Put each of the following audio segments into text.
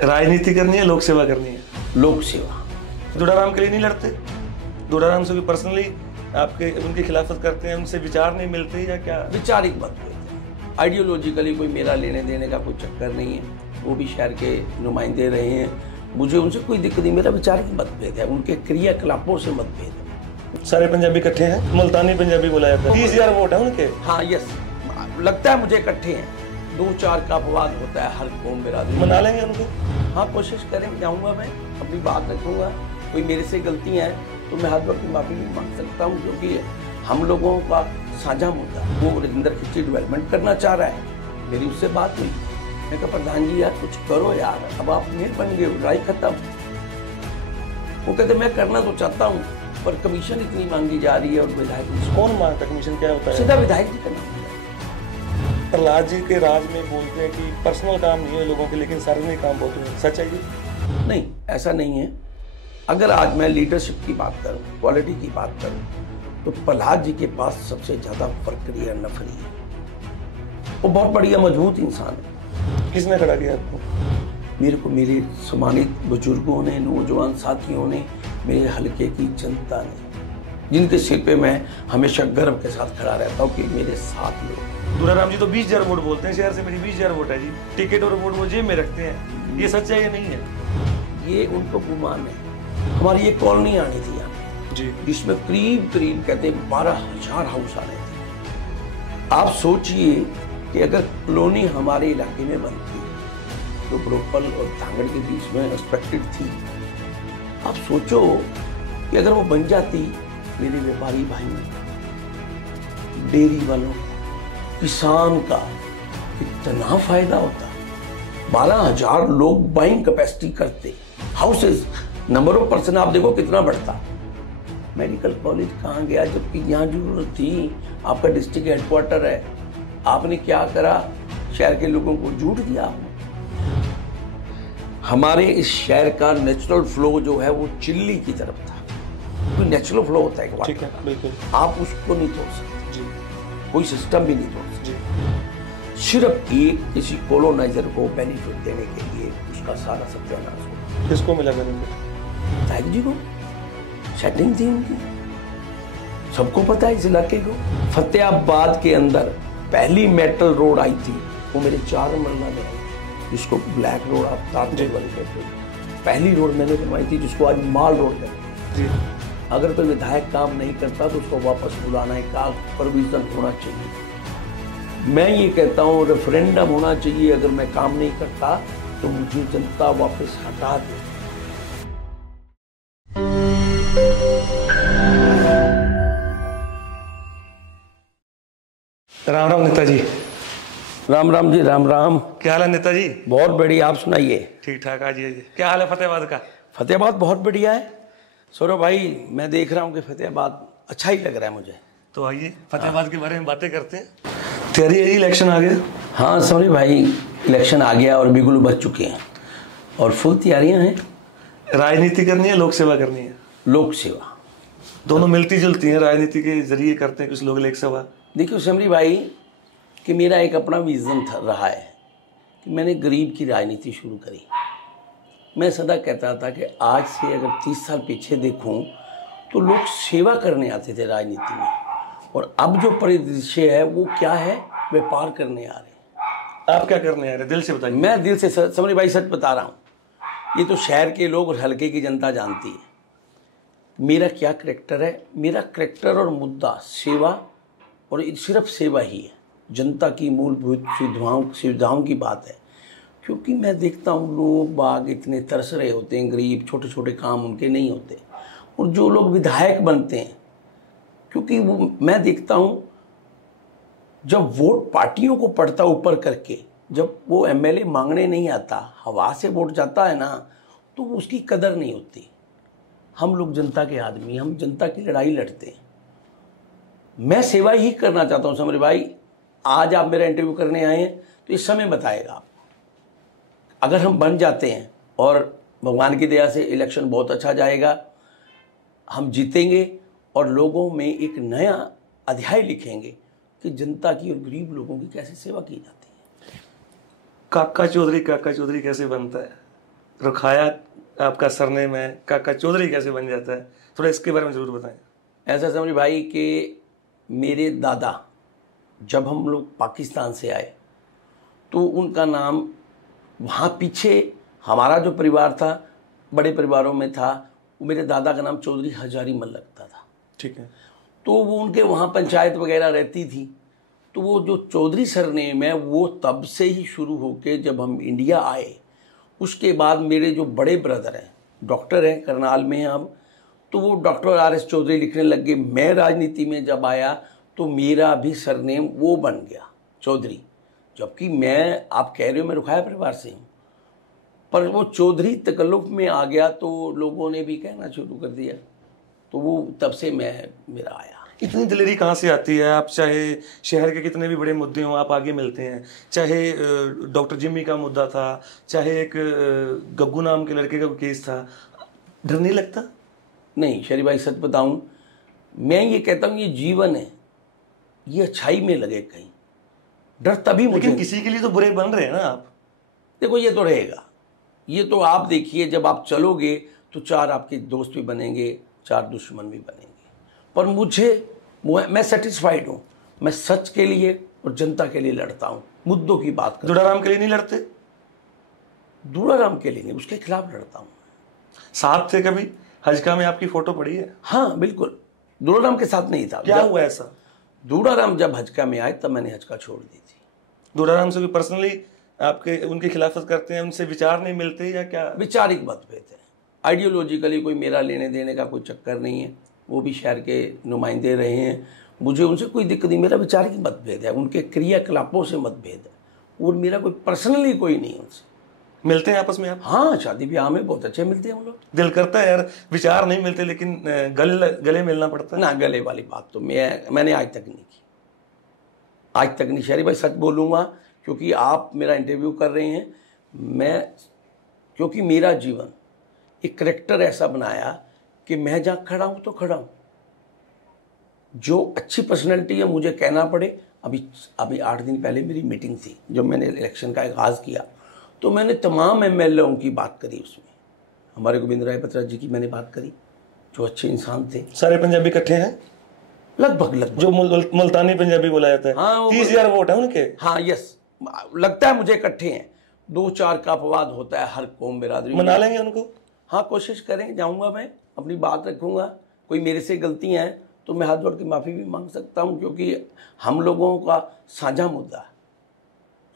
राजनीति करनी है, लोक सेवा करनी है? लोक सेवा। दुड़ाराम के लिए नहीं लड़ते? दुड़ाराम से पर्सनली आपके उनकी खिलाफत करते हैं, उनसे विचार नहीं मिलते या क्या? विचारिक मतभेद है, आइडियोलॉजिकली कोई मेरा लेने देने का कोई चक्कर नहीं है। वो भी शहर के नुमाइंदे रहे हैं, मुझे उनसे कोई दिक्कत नहीं। मेरा विचारिक मतभेद है, उनके क्रियाकलापों से मतभेद है। सारे पंजाबी इकट्ठे हैं, मुल्तानी पंजाबी बुलाया था, 30,000 वोट है उनके। हाँ यस, लगता है मुझे इकट्ठे हैं। 2-4 का अपवाद होता है हर कौम बिरादरी। मना लेंगे उनको? हाँ कोशिश करेंगे, जाऊँगा मैं, अपनी बात रखूँगा। कोई मेरे से गलतियाँ हैं तो मैं हर वक्त माफ़ी भी मांग सकता हूँ, क्योंकि हम लोगों का साझा मुद्दा वो राजेंद्र खिच्ची डेवलपमेंट करना चाह रहा है। मेरी उससे बात हुई, मैं कहा प्रधान जी यार कुछ करो यार, अब आप मेयर बन गए, लड़ाई खत्म। वो कहते मैं करना तो चाहता हूँ पर कमीशन इतनी मांगी जा रही है। और विधायक कौन मांगता कमीशन? क्या होता है? सीधा विधायक जी करना। प्रहलाद जी के राज में बोलते हैं कि पर्सनल काम नहीं है लोगों के, लेकिन सार्वजनिक काम बहुत है। सच है ये? नहीं, ऐसा नहीं है। अगर आज मैं लीडरशिप की बात करूं, क्वालिटी की बात करूं, तो प्रहलाद जी के पास सबसे ज्यादा फरकरी और नफरी है। वो बहुत बढ़िया मजबूत इंसान है। किसने खड़ा किया आपको? मेरे को मेरे सम्मानित बुजुर्गों ने, नौजवान साथियों ने, मेरे हल्के की जनता ने, जिनके सिर पे मैं हमेशा गर्व के साथ खड़ा रहता हूँ कि मेरे साथ लोग। दुड़ाराम जी तो 20,000 वोट बोलते हैं, शहर से मेरी 20,000 वोट है जी। टिकट और वोट वो जेब में रखते हैं, ये सच है या नहीं है? ये उनको गुमान है। हमारी ये कॉलोनी आनी थी यहाँ जी, जिसमें करीब कहते 12,000 हाउस आ रहे थे। आप सोचिए कि अगर कॉलोनी हमारे इलाके में बनती तो ब्रोपल और धांगड़ के बीच में एक्सपेक्टेड थी। आप सोचो कि अगर वो बन जाती, मेरे व्यापारी भाइयों, डेयरी वालों, किसान का कितना फायदा होता। 12,000 लोग बाइंग कैपेसिटी करते, हाउसेस, नंबर ऑफ पर्सन आप देखो कितना बढ़ता। मेडिकल कॉलेज कहाँ गया जबकि यहाँ जरूरत थी? आपका डिस्ट्रिक्ट हेडक्वार्टर है, आपने क्या करा? शहर के लोगों को झूठ दिया आपने। हमारे इस शहर का नेचुरल फ्लो जो है वो चिल्ली की तरफ था। कोई नेचुरल फ्लो होता है, ठीक है, बिल्कुल। आप उसको नहीं तोड़ सकते जी, कोई सिस्टम भी नहीं तोड़ सकते। जी। सिर्फ एक किसी कोलोनाइजर को बेनिफिट देने के लिए उसका सारा सत्यानाश हुआ। किसको मिला बेनिफिट? विधायक जी को सेटिंग थी उनकी, सबको पता है इस इलाके को। फतेहाबाद के अंदर पहली मेटल रोड आई थी, वो मेरे 4 मरला में आई, जिसको ब्लैक रोड आप ताजमहल वाली कहते हैं। पहली रोड मैंने बनवाई थी जिसको आज माल रोड कहते हैं। अगर कोई विधायक काम नहीं करता तो उसको वापस बुलाना का प्रोविजन होना चाहिए। मैं ये कहता हूँ रेफरेंडम होना चाहिए। अगर मैं काम नहीं करता तो मुझे जनता वापस हटा दे। राम राम नेताजी। राम राम जी, राम राम। क्या हाल है नेताजी? बहुत बढ़िया, आप सुनाइए। ठीक ठाक। आज ये क्या हाल है फतेहाबाद का? फतेहाबाद बहुत बढ़िया है सौरभ भाई। मैं देख रहा हूँ कि फतेहाबाद अच्छा ही लग रहा है मुझे। तो आइए फतेहाबाद के बारे में बातें करते हैं। तैयारी है, इलेक्शन आ गया। हाँ सौरभ भाई, इलेक्शन आ गया और बिगुल बच चुके हैं और फुल तैयारियां हैं। राजनीति करनी है, लोक सेवा करनी है? लोक सेवा। दोनों मिलती जुलती हैं, राजनीति के जरिए करते हैं कुछ लोग लोक सेवा। देखियो समरी भाई कि मेरा एक अपना विजन रहा है कि मैंने गरीब की राजनीति शुरू करी। मैं सदा कहता था कि आज से अगर 30 साल पीछे देखूं तो लोग सेवा करने आते थे राजनीति में, और अब जो परिदृश्य है वो क्या है? व्यापार करने आ रहे हैं। आप क्या करने आ रहे हैं, दिल से बताइए। मैं दिल से समरी भाई सच बता रहा हूँ। ये तो शहर के लोग और हल्के की जनता जानती है मेरा क्या करैक्टर है। मेरा करैक्टर और मुद्दा सेवा, और सिर्फ सेवा ही है। जनता की मूलभूत सुविधाओं की बात है। क्योंकि मैं देखता हूँ लोग बाग इतने तरस रहे होते हैं, गरीब, छोटे छोटे काम उनके नहीं होते। और जो लोग विधायक बनते हैं, क्योंकि वो मैं देखता हूँ जब वोट पार्टियों को पड़ता ऊपर करके, जब वो एमएलए मांगने नहीं आता, हवा से वोट जाता है ना, तो उसकी कदर नहीं होती। हम लोग जनता के आदमी, हम जनता की लड़ाई लड़ते हैं। मैं सेवा ही करना चाहता हूँ समरी भाई। आज आप मेरा इंटरव्यू करने आए हैं तो इस समय बताएगा आप। अगर हम बन जाते हैं और भगवान की दया से इलेक्शन बहुत अच्छा जाएगा, हम जीतेंगे और लोगों में एक नया अध्याय लिखेंगे कि जनता की और गरीब लोगों की कैसे सेवा की जाती है। काका चौधरी कैसे बनता है? रुखाया आपका सरनेम है, काका चौधरी कैसे बन जाता है, थोड़ा इसके बारे में जरूर बताएं। ऐसा समझ भाई कि मेरे दादा जब हम लोग पाकिस्तान से आए तो उनका नाम वहाँ पीछे हमारा जो परिवार था, बड़े परिवारों में था, वो मेरे दादा का नाम चौधरी हजारी मल लगता था। ठीक है। तो वो उनके वहाँ पंचायत वगैरह रहती थी, तो वो जो चौधरी सरनेम है वो तब से ही शुरू होके जब हम इंडिया आए, उसके बाद मेरे जो बड़े ब्रदर हैं, डॉक्टर हैं, करनाल में हैं अब, तो वो डॉक्टर RS चौधरी लिखने लग गए। मैं राजनीति में जब आया तो मेरा भी सरनेम वो बन गया चौधरी, जबकि मैं, आप कह रहे हो मैं रुखाया परिवार से हूँ, पर वो चौधरी तकल्लुफ में आ गया तो लोगों ने भी कहना शुरू कर दिया, तो वो तब से मेरा आया। इतनी दिलेरी कहाँ से आती है? आप चाहे शहर के कितने भी बड़े मुद्दे हों, आप आगे मिलते हैं। चाहे डॉक्टर जिम्मी का मुद्दा था, चाहे एक गग्गू नाम के लड़के का केस था, डर नहीं लगता? नहीं शरीफ भाई, सच बताऊं, मैं ये कहता हूँ ये जीवन है, ये अच्छाई में लगे कहीं, डर तभी मुझे। लेकिन किसी के लिए तो बुरे बन रहे हैं ना आप। देखो ये तो रहेगा, ये तो आप देखिए, जब आप चलोगे तो 4 आपके दोस्त भी बनेंगे, 4 दुश्मन भी बनेंगे, पर मैं सेटिस्फाइड हूँ। मैं सच के लिए और जनता के लिए लड़ता हूँ, मुद्दों की बात करता हूँ। दुड़ाराम के लिए नहीं लड़ते? दुड़ाराम के लिए नहीं, उसके खिलाफ लड़ता हूँ। साथ थे कभी? हजका में आपकी फोटो पड़ी है? हाँ बिल्कुल, दुड़ाराम के साथ नहीं था। क्या हुआ ऐसा? दुड़ाराम जब हजका में आए तब मैंने हजका छोड़ दी थी। दुड़ाराम से भी पर्सनली आपके उनकी खिलाफत करते हैं, उनसे विचार नहीं मिलते या क्या? विचारिक मतभेद है, आइडियोलॉजिकली कोई मेरा लेने देने का कोई चक्कर नहीं है। वो भी शहर के नुमाइंदे रहे हैं, मुझे उनसे कोई दिक्कत नहीं। मेरा विचारिक मतभेद है, उनके क्रियाकलापों से मतभेद है, और मेरा कोई पर्सनली कोई नहीं है उनसे। मिलते हैं आपस में आप? हाँ, शादी ब्याह में बहुत अच्छे मिलते हैं हम लोग। दिल करता है यार, विचार नहीं मिलते लेकिन गले मिलना पड़ता है ना। गले वाली बात तो मैंने आज तक नहीं की, आज तक नहीं शरीफ भाई, सच बोलूँगा, क्योंकि आप मेरा इंटरव्यू कर रहे हैं। क्योंकि मेरा जीवन एक करैक्टर ऐसा बनाया कि मैं जहाँ खड़ा हूँ तो खड़ा हूँ। जो अच्छी पर्सनैलिटी है मुझे कहना पड़े। अभी 8 दिन पहले मेरी मीटिंग थी, जब मैंने इलेक्शन का आगाज़ किया, तो मैंने तमाम MLAओं की बात करी। उसमें हमारे गोविंद राय बत्रा जी की मैंने बात करी, जो अच्छे इंसान थे। सारे पंजाबी इकट्ठे हैं लगभग जो मुल्तानी पंजाबी बोला जाता है। हाँ, 30,000 वोट है उनके। हाँ यस, लगता है मुझे इकट्ठे हैं। 2-4 का अपवाद होता है हर कौम बिरादरी। मना लेंगे उनको? हाँ, कोशिश करें, जाऊंगा, मैं अपनी बात रखूंगा। कोई मेरे से गलतियां हैं तो मैं हाथ जोड़ के माफ़ी भी मांग सकता हूं, क्योंकि हम लोगों का साझा मुद्दा है।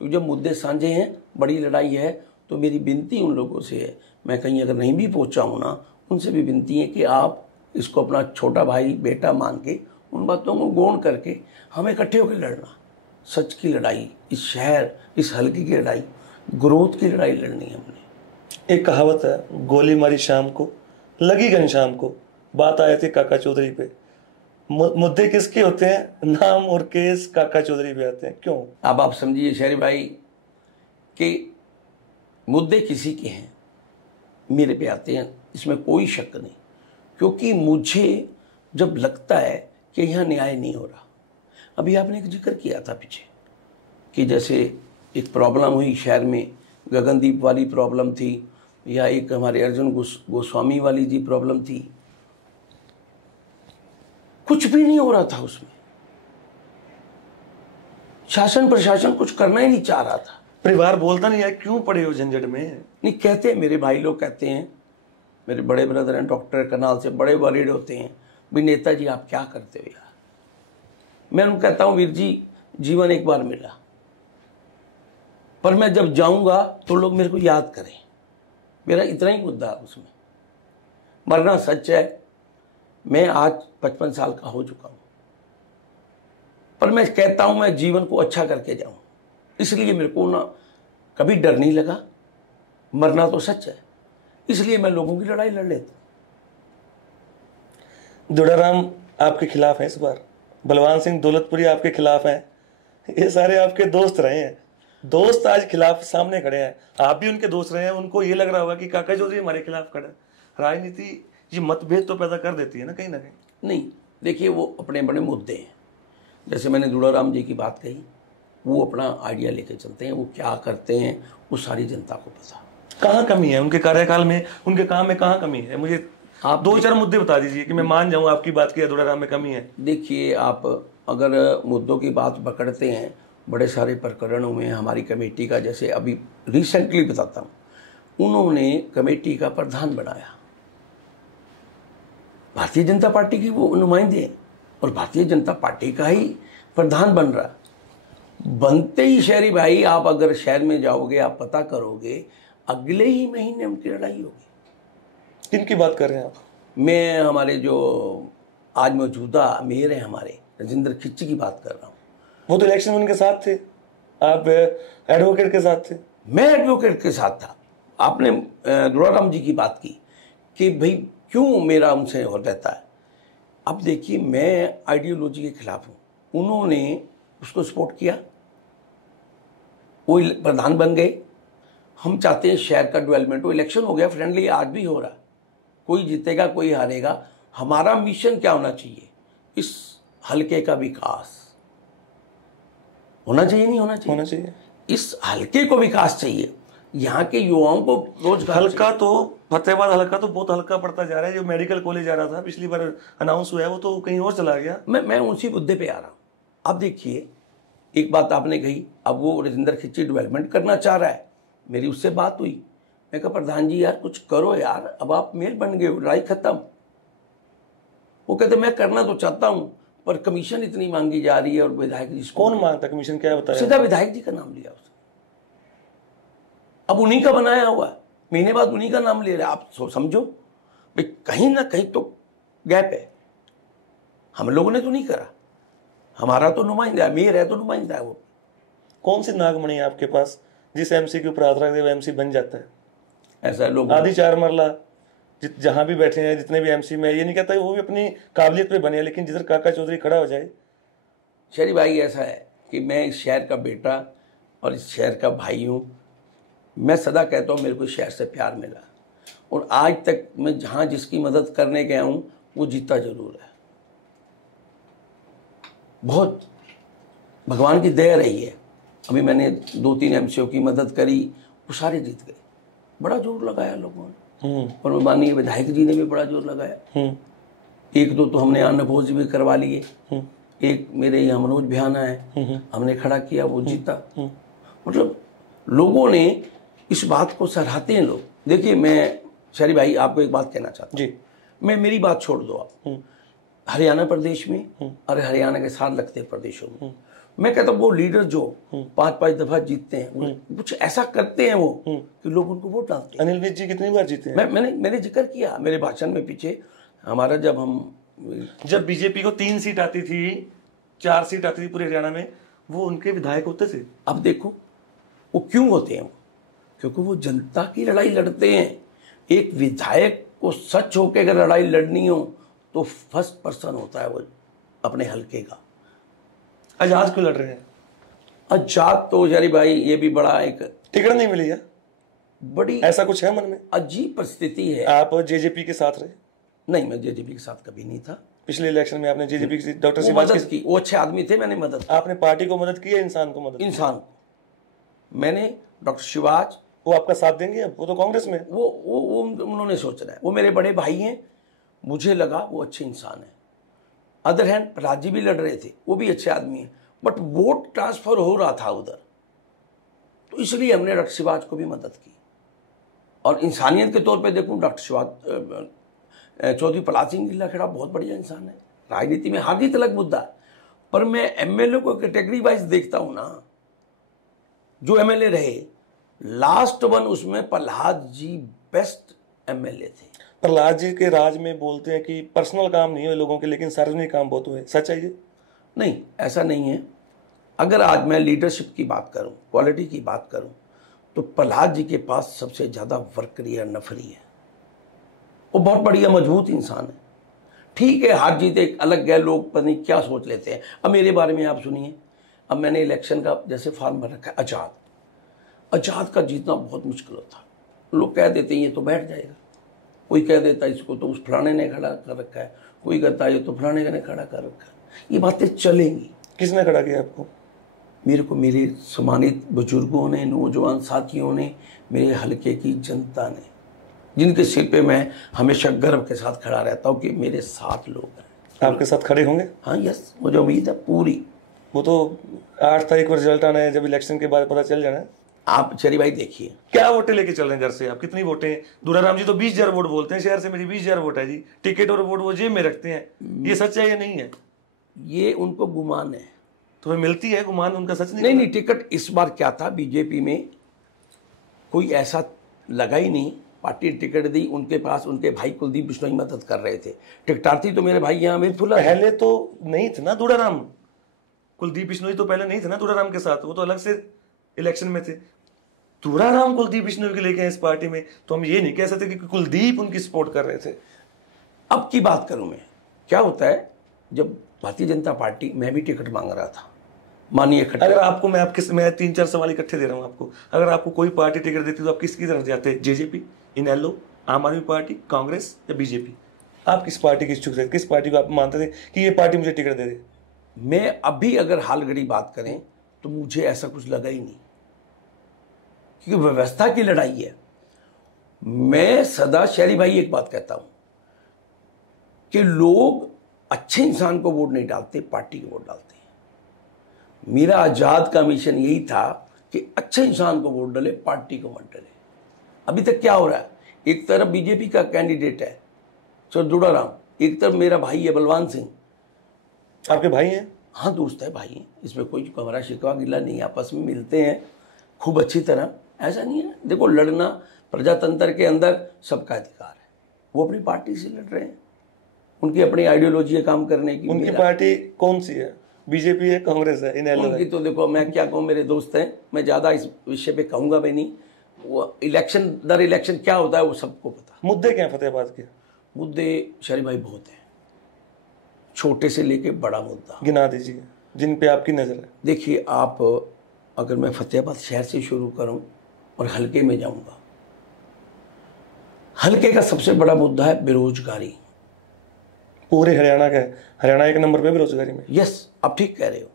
क्योंकि जब मुद्दे साझे हैं, बड़ी लड़ाई है, तो मेरी विनती उन लोगों से है, मैं कहीं अगर नहीं भी पहुंचा हूं ना, उनसे भी विनती है कि आप इसको अपना छोटा भाई बेटा मान के उन बातों को गौण करके हमें इकट्ठे होकर लड़ना। सच की लड़ाई, इस शहर, इस हल्के की लड़ाई, ग्रोथ की लड़ाई लड़नी है हमने। एक कहावत है, गोली मारी शाम को लगी घनश्याम को। बात आए थे काका चौधरी पे। मुद्दे किसके होते हैं? नाम और केस काका चौधरी पे आते हैं, क्यों? अब आप समझिए शहरी भाई कि मुद्दे किसी के हैं, मेरे पे आते हैं, इसमें कोई शक नहीं। क्योंकि मुझे जब लगता है कि यहाँ न्याय नहीं हो रहा, अभी आपने एक जिक्र किया था पीछे कि जैसे एक प्रॉब्लम हुई शहर में, गगनदीप वाली प्रॉब्लम थी, या एक हमारे अर्जुन गोस्वामी वाली जी प्रॉब्लम थी, कुछ भी नहीं हो रहा था उसमें। शासन प्रशासन कुछ करना ही नहीं चाह रहा था। परिवार बोलता नहीं है क्यों पड़े हो झंझट में? नहीं कहते हैं, मेरे भाई लोग कहते हैं, मेरे बड़े ब्रदर हैं डॉक्टर करनाल से, बड़े वरीड होते हैं, भाई नेताजी आप क्या करते हो यार। मैं उनको कहता हूँ, वीर जी जीवन एक बार मिला, पर मैं जब जाऊंगा तो लोग मेरे को याद करें। मेरा इतना ही मुद्दा है उसमें। मरना सच है, मैं आज 55 साल का हो चुका हूं, पर मैं कहता हूं मैं जीवन को अच्छा करके जाऊं, इसलिए मेरे को ना कभी डर नहीं लगा। मरना तो सच है, इसलिए मैं लोगों की लड़ाई लड़ लेता हूं। दुड़ाराम आपके खिलाफ है इस बार, बलवान सिंह दौलतपुरी आपके खिलाफ हैं, ये सारे आपके दोस्त रहे हैं। दोस्त आज खिलाफ सामने खड़े हैं, आप भी उनके दोस्त रहे हैं। उनको ये लग रहा होगा कि काका चौधरी हमारे खिलाफ खड़ा है। राजनीति ये मतभेद तो पैदा कर देती है ना कहीं ना कहीं। नहीं, देखिए वो अपने बड़े मुद्दे हैं। जैसे मैंने दुड़ाराम जी की बात कही, वो अपना आइडिया लेके चलते हैं, वो क्या करते हैं वो सारी जनता को पता। कहाँ कमी है उनके कार्यकाल में, उनके काम में कहाँ कमी है? मुझे आप 2-4 मुद्दे बता दीजिए कि मैं मान जाऊं आपकी बात की अधूरा काम में कमी है। देखिए, आप अगर मुद्दों की बात पकड़ते हैं, बड़े सारे प्रकरणों में हमारी कमेटी का, जैसे अभी रिसेंटली बताता हूँ, उन्होंने कमेटी का प्रधान बनाया, भारतीय जनता पार्टी की वो नुमाइंदे हैं और भारतीय जनता पार्टी का ही प्रधान बन रहा। बनते ही शहरी भाई, आप अगर शहर में जाओगे, आप पता करोगे, अगले ही महीने उनकी लड़ाई होगी। किनकी बात कर रहे हैं आप? मैं हमारे जो आज मौजूदा मेयर हैं हमारे राजेंद्र खिच्ची की बात कर रहा हूँ। वो तो इलेक्शन में उनके साथ थे, आप एडवोकेट के साथ थे। मैं एडवोकेट के साथ था। आपने दुराराम जी की बात की कि भाई क्यों मेरा उनसे हो रहता है। अब देखिए, मैं आइडियोलॉजी के खिलाफ हूँ, उन्होंने उसको सपोर्ट किया, वो प्रधान बन गए। हम चाहते हैं शहर का डेवलपमेंट हो। इलेक्शन हो गया फ्रेंडली, आज भी हो रहा, कोई जीतेगा कोई हारेगा। हमारा मिशन क्या होना चाहिए? इस हलके का विकास होना चाहिए, नहीं होना चाहिए? होना चाहिए। इस हलके को विकास चाहिए, यहाँ के युवाओं को रोजगार। हल्का तो फतेहाबाद हल्का तो बहुत हल्का पड़ता जा रहा है। जो मेडिकल कॉलेज आ रहा था पिछली बार अनाउंस हुआ है, वो तो कहीं और चला गया। मैं उसी मुद्दे पे आ रहा हूँ। अब देखिए, एक बात आपने कही, अब वो राजेंद्र खिच्ची डेवलपमेंट करना चाह रहा है। मेरी उससे बात हुई, मैं कहा प्रधान जी यार कुछ करो यार, अब आप मेयर बन गए, लड़ाई खत्म। वो कहते मैं करना तो चाहता हूँ पर कमीशन इतनी मांगी जा रही है। और विधायक जी, कौन मांगता कमीशन, क्या बताया? सीधा विधायक जी का नाम लिया उसने। अब उन्हीं का बनाया हुआ है, महीने बाद उन्हीं का नाम ले रहे। आप समझो भाई, कहीं ना कहीं तो गैप है। हम लोगों ने तो नहीं करा, हमारा तो नुमाइंदा है, मेयर है तो नुमाइंदा है वो। कौन सी नागमणि है आपके पास जिस एमसी के ऊपर हाथ रख दे वो एमसी बन जाता है? ऐसा लोग आदि चार मरला जहां भी बैठे हैं, जितने भी एमसी, में ये नहीं कहता वो भी अपनी काबिलियत पे बने, लेकिन जिधर काका चौधरी खड़ा हो जाए। शहरी भाई, ऐसा है कि मैं इस शहर का बेटा और इस शहर का भाई हूँ। मैं सदा कहता हूँ मेरे को शहर से प्यार मिला, और आज तक मैं जहाँ जिसकी मदद करने गया हूँ वो जीता जरूर है। बहुत भगवान की दया रही है। अभी मैंने 2-3 एमसीओ की मदद करी, वो सारे जीत गए। बड़ा जोर लगाया लोगों ने, और माननीय विधायक जी ने भी बड़ा जोर लगाया। एक दो तो हमने अनभोज भी करवा लिए। एक मेरे यहाँ मनोज भ्याना है, हमने खड़ा किया, वो जीता। मतलब लोगों ने इस बात को सराहते हैं लोग। देखिए, मैं शहरी भाई आपको एक बात कहना चाहता हूँ। मैं मेरी बात छोड़ दो आप, हरियाणा प्रदेश में और हरियाणा के साथ लगते प्रदेशों में, मैं कहता हूँ वो लीडर जो 5-5 दफा जीतते हैं, कुछ ऐसा करते हैं वो कि लोग उनको वोट डालते हैं। अनिल विज जी कितनी बार जीते हैं? मैंने जिक्र किया मेरे भाषण में पीछे। हमारा जब बीजेपी को 3 सीट आती थी, 4 सीट आती थी पूरे हरियाणा में, वो उनके विधायक होते थे। अब देखो वो क्यों होते हैं, क्योंकि वो जनता की लड़ाई लड़ते हैं। एक विधायक को सच होकर अगर लड़ाई लड़नी हो तो फर्स्ट पर्सन होता है वो अपने हलके का। आजाद क्यों लड़ रहे हैं? आजाद तो शहरी भाई, ये भी बड़ा एक टिकट नहीं मिली है, बड़ी ऐसा कुछ है मन में? अजीब परिस्थिति है। आप जेजेपी के साथ रहे? नहीं, मैं जेजेपी के साथ कभी नहीं था। पिछले इलेक्शन में आपने जेजेपी की डॉक्टर वो मदद की, वो अच्छे आदमी थे, मैंने मदद की। आपने पार्टी को मदद की या इंसान को मदद की? इंसान को। मैंने डॉक्टर शिवाज, वो आपका साथ देंगे अब? वो तो कांग्रेस में। वो उन्होंने सोचना है, वो मेरे बड़े भाई हैं, मुझे लगा वो अच्छे इंसान है। अदर हैंड प्रहलाद जी भी लड़ रहे थे, वो भी अच्छे आदमी हैं, बट वोट ट्रांसफर हो रहा था उधर, तो इसलिए हमने डॉक्टर शिवाज को भी मदद की। और इंसानियत के तौर पे देखूं, डॉक्टर शिवाज चौधरी प्रहलाद सिंह गिल्ला खेड़ा बहुत बढ़िया इंसान है। राजनीति में हार जीत अलग मुद्दा, पर मैं एमएलए को कैटेगरी वाइज देखता हूं ना। जो एमएलए रहे लास्ट वन, उसमें प्रहलाद जी बेस्ट एमएलए थे। प्रहलाद जी के राज में बोलते हैं कि पर्सनल काम नहीं हुए लोगों के, लेकिन सार्वजनिक काम बहुत हुए। सच है ये? नहीं, ऐसा नहीं है। अगर आज मैं लीडरशिप की बात करूं, क्वालिटी की बात करूं, तो प्रहलाद जी के पास सबसे ज्यादा वर्करी और नफरी है। वो बहुत बढ़िया मजबूत इंसान है। ठीक है, हार जीत एक अलग गए, लोग पता नहीं क्या सोच लेते हैं। अब मेरे बारे में आप सुनिए, अब मैंने इलेक्शन का जैसे फॉर्म भर रखा है, आजाद का जीतना बहुत मुश्किल होता। लोग कह देते हैं ये तो बैठ जाएगा, कोई कह देता है इसको तो उस फलाने ने खड़ा कर रखा है, कोई कहता है ये तो फलाने ने खड़ा कर रखा है। ये बातें चलेंगी। किसने खड़ा किया आपको? मेरे को मेरे सम्मानित बुजुर्गों ने, नौजवान साथियों ने, मेरे हलके की जनता ने, जिनके सिर पे मैं हमेशा गर्व के साथ खड़ा रहता हूँ कि मेरे साथ लोग हैं। आपके साथ खड़े होंगे? हाँ, यस, मुझे उम्मीद है पूरी। वो तो 8 तारीख को रिजल्ट आना है, जब इलेक्शन के बाद पता चल जाना है। आप चरी भाई देखिए क्या वोटें लेके चल रहे हैं घर से आप? कितनी वोटें? दुराराम जी तो 20,000 वोट बोलते हैं, शहर से मेरी 20,000 वोट है जी। टिकट और वोट वो जेब में रखते हैं, ये सच है या नहीं है? ये उनको गुमान है। तुम्हें मिलती है गुमान, उनका सच नहीं? नहीं, टिकट इस बार क्या था, बीजेपी में कोई ऐसा लगा ही नहीं। पार्टी ने टिकट दी, उनके पास उनके भाई कुलदीप बिश्नोई मदद कर रहे थे। टिकटार्थी तो मेरे भाई यहाँ में फुला। पहले तो नहीं थे ना दुराराम, कुलदीप बिश्नोई तो पहले नहीं थे ना दुराराम के साथ, वो तो अलग से इलेक्शन में थे। दुराराम कुलदीप बिश्नोई के लेके आए इस पार्टी में, तो हम ये नहीं कह सकते कि कुलदीप उनकी सपोर्ट कर रहे थे। अब की बात करूं मैं, क्या होता है, जब भारतीय जनता पार्टी, मैं भी टिकट मांग रहा था, मानिए खट्टर। अगर आपको मैं 3-4 सवाल इकट्ठे दे रहा हूँ आपको, अगर आपको कोई पार्टी टिकट देती तो आप किसकी तरफ जाते? जेजेपी, इनेलो, आम आदमी पार्टी, कांग्रेस या बीजेपी? आप किस पार्टी की इच्छुक थे? किस पार्टी को आप मानते थे कि ये पार्टी मुझे टिकट दे दे? मैं अभी अगर हाल घड़ी बात करें तो मुझे ऐसा कुछ लगा ही नहीं, क्योंकि व्यवस्था की लड़ाई है। मैं सदा शहरी भाई एक बात कहता हूं कि लोग अच्छे इंसान को वोट नहीं डालते, पार्टी को वोट डालते हैं। मेरा आजाद का मिशन यही था कि अच्छे इंसान को वोट डाले, पार्टी को मत डाले। अभी तक क्या हो रहा है, एक तरफ बीजेपी का कैंडिडेट है सर दुराराम, एक तरफ मेरा भाई है बलवान सिंह। आपके भाई हैं? हाँ, दोस्त है, भाई हैं, इसमें कोई हमारा शिकवा गिला नहीं, आपस में मिलते हैं खूब अच्छी तरह। ऐसा नहीं है, देखो लड़ना प्रजातंत्र के अंदर सबका अधिकार है। वो अपनी पार्टी से लड़ रहे हैं, उनकी अपनी आइडियोलॉजी है काम करने की। उनकी पार्टी कौन सी है? बीजेपी है, कांग्रेस है, इनेलो है? उनकी तो देखो मैं क्या कहूँ, मेरे दोस्त हैं, मैं ज़्यादा इस विषय पे कहूँगा भी नहीं। वो इलेक्शन दर इलेक्शन क्या होता है वो सबको पता। मुद्दे क्या हैं फतेहाबाद के? मुद्दे शरीफ भाई बहुत हैं, छोटे से लेके बड़ा मुद्दा। गिना दीजिए जिन पे आपकी नज़र है। देखिए, आप अगर मैं फतेहाबाद शहर से शुरू करूं और हल्के में जाऊंगा, हल्के का सबसे बड़ा मुद्दा है बेरोजगारी। पूरे हरियाणा का है, हरियाणा 1 नंबर पे बेरोजगारी में। यस, आप ठीक कह रहे हो,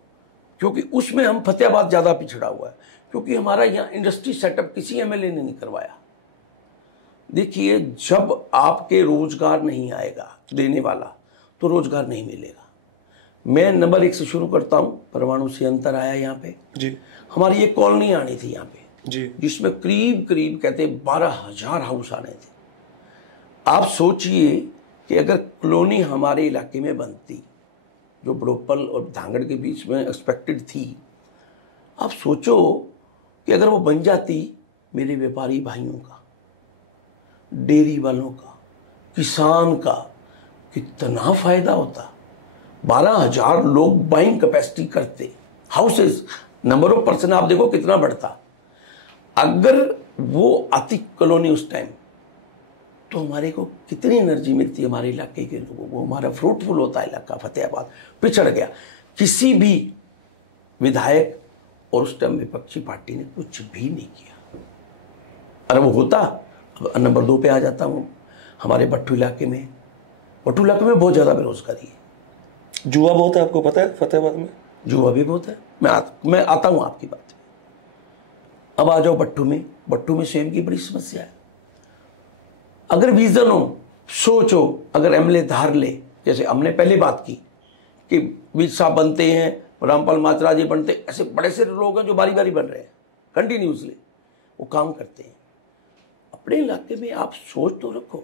क्योंकि उसमें हम फतेहाबाद ज़्यादा पिछड़ा हुआ है, क्योंकि हमारा यहाँ इंडस्ट्री सेटअप किसी एमएलए ने नहीं करवाया। देखिए, जब आपके रोजगार नहीं आएगा देने वाला तो रोजगार नहीं मिलेगा। मैं नंबर 1 से शुरू करता हूँ, परमाणु से अंतर आया यहाँ पे जी। हमारी एक कॉलोनी आनी थी यहाँ पे जी, जिसमें करीब करीब कहते 12,000 हाउस आने थे। आप सोचिए कि अगर कॉलोनी हमारे इलाके में बनती, जो बड़ोपल और धांगड़ के बीच में एक्सपेक्टेड थी, आप सोचो कि अगर वो बन जाती, मेरे व्यापारी भाइयों का, डेयरी वालों का, किसान का कितना फायदा होता। 12,000 लोग बाइंग कैपेसिटी करते, हाउसेस, नंबर ऑफ पर्सन आप देखो कितना बढ़ता। अगर वो आती कॉलोनी उस टाइम, तो हमारे को कितनी एनर्जी मिलती है हमारे इलाके के लोगों को। हमारा फ्रूटफुल होता है इलाका। फतेहाबाद पिछड़ गया, किसी भी विधायक और उस टाइम विपक्षी पार्टी ने कुछ भी नहीं किया। अरे वो होता, अब नंबर 2 पे आ जाता हूँ, हमारे बट्टू इलाके में बहुत ज़्यादा बेरोजगारी है। जुआ बहुत है, आपको पता है फतेहाबाद में? जुआ भी बहुत है। मैं आता हूँ आपकी बात में। अब आ जाओ बट्टू में सेम की बड़ी समस्या है। अगर विजन हो, सोचो, अगर एमएलए धार ले, जैसे हमने पहले बात की कि विज साहब बनते हैं, रामपाल मात्रा जी बनते, ऐसे बड़े से लोग हैं जो बारी बारी बन रहे हैं कंटिन्यूसली, वो काम करते हैं। अपने इलाके में आप सोच तो रखो,